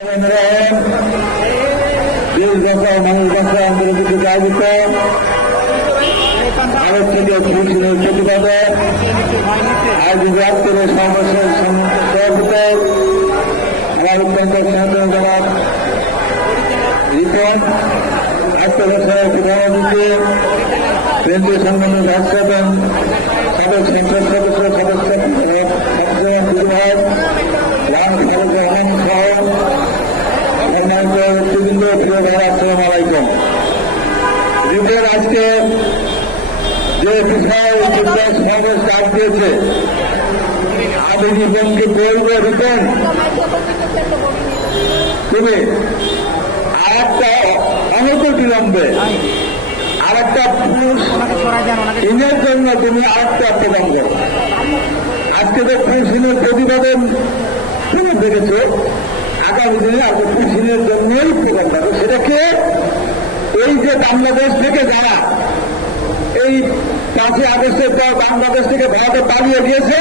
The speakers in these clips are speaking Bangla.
দেশ বাঁচা মানুষ বাঁচা আন্দোলনকে আয়োজিত ভারত থেকে ফিলিস্তিনের প্রতিবাদে আয়োজিত রাত্রে সমাবেশের সভাপতি আমার অত্যন্ত সহযোগী জনাব রিপন আত্মরক্ষার প্রধানমন্ত্রী কেন্দ্রীয় সংগঠনের রাষ্ট্র সদস্য সদস্য আসসালাম আলাইকুম রিপন আজকে যে বিষয় বিদ্যাস সমাবেশ দিয়েছে, আমি রিপনকে বলব রিপন তুমি আরেকটা অনন্ত বিলম্বে, আরেকটা পুরুষ দিনের জন্য তুমি আরেকটা প্রদান করো আজকে তো পুরুষিনের প্রতিবেদন তুমি দেখেছ আগামী আজকে পুরুষিনের জন্যই প্রদান করো। সেটাকে এই যে বাংলাদেশ থেকে যারা এই পাঁচই আগস্টের পর বাংলাদেশ থেকে ভারতে পালিয়ে গিয়েছে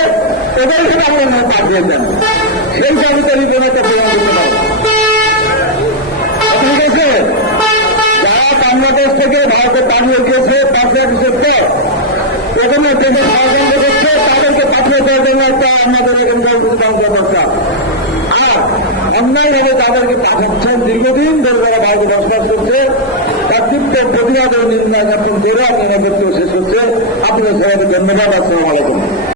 ওদেরকে আমরা পাঠিয়ে দেন সেই দাবিতে রিপোর্টটা প্রদান করতে পারব। ঠিক আছে যারা বাংলাদেশ থেকে ভারতে পালিয়ে গিয়েছে পাঁচই আগস্টের পর প্রথমে দেশের ষড়যন্ত্র করছে, তাদেরকে পাঠিয়ে দেওয়ার জন্য একটা আমাদের এখানকার দরকার। আর অন্যায়ভাবে তাদেরকে পাঠাচ্ছেন দীর্ঘদিন ধরে তারা ভারতে বসবাস করছে, তার তীব্র প্রতিবাদ নির্ণয় জ্ঞাপন করে আপনারা ক্ষেত্রে শেষ হচ্ছে আপনাদের সবাইকে ধন্যবাদ। আসসালাম আলাইকুম।